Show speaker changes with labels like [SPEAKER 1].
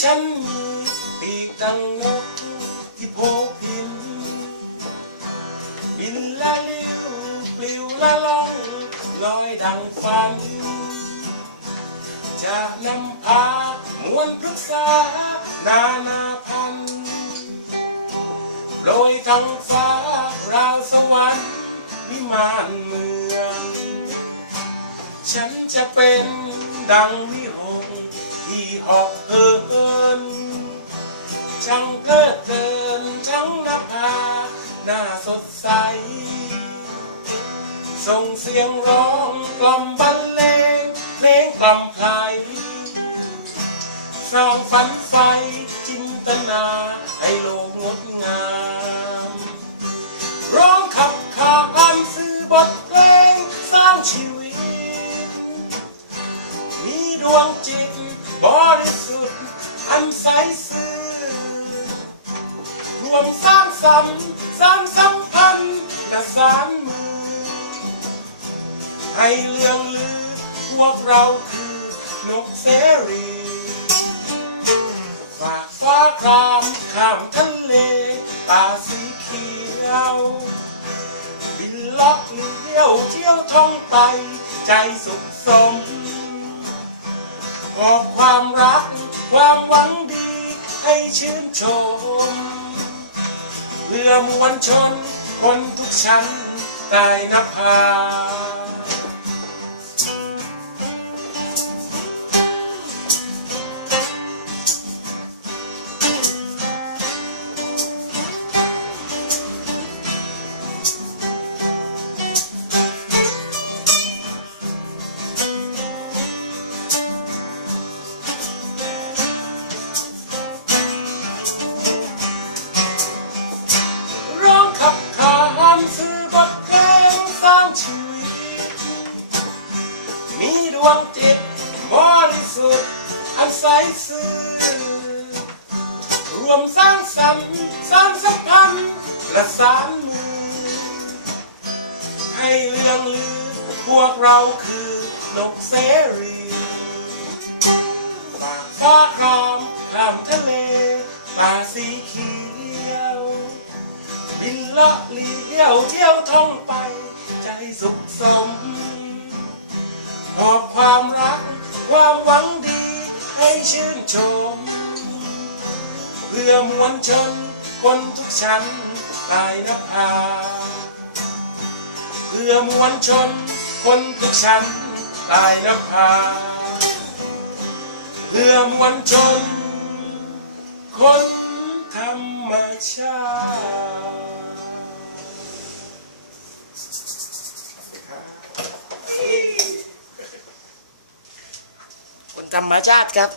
[SPEAKER 1] ฉันมีปีกดังนกที่โพพิน บินละลิ้วปลิวละล่องลอยดังฝัน จะนำพามวลพฤกษานานาพันธ์โปรยทั้งฟ้าราวสวรรค์วิมานเมือง ฉันจะเป็นดังวิหง ที่หอกเหินช่างเพลิดเพลินทั้งนภาหน้าสดใส ส่งเสียงร้องกล่อมบรรเลงเพลงกล่อมใครสร้างฝันไฟจินตนาให้โลกงดงาม ร้องขับขานสื่อบทเพลงสร้างชีวิต วงจิตบริสุทธิ์อันใสซื่อรวมสร้างสรรค์สร้างสัมพันธ์และสารมือ ให้เรื่องลือพวกเราคือนกเสรีฝากฟ้าครามข้ามทะเลป่าสีเขียวบินล็อกเลี้ยวเที่ยวท่องไปใจสุขสม มอบความรัก ความหวังดี ให้ชื่นชมเพื่อมวลชนคนทุกชั้นใต้นภา ชีวิต มีดวงจิตบริสุทธิ์อันใสซื่อรวมสร้างสรรค์สร้างสัมพันธ์ประสานมือให้เรื่องลือ พวกเราคือนกเสรีฝาฟ้าครามขามทะเลป่าสีเขียว บินเลาะเลี้ยวเที่ยวท่องไป สุขสมหอบความรักความหวังดีให้ชื่นชม เพื่อมวลชนคนทุกชั้นใต้นภาเพื่อมวลชนคนทุกชั้นใต้นภาเพื่อมวลชนคนธรรมชาติ
[SPEAKER 2] ธรรมชาติครับ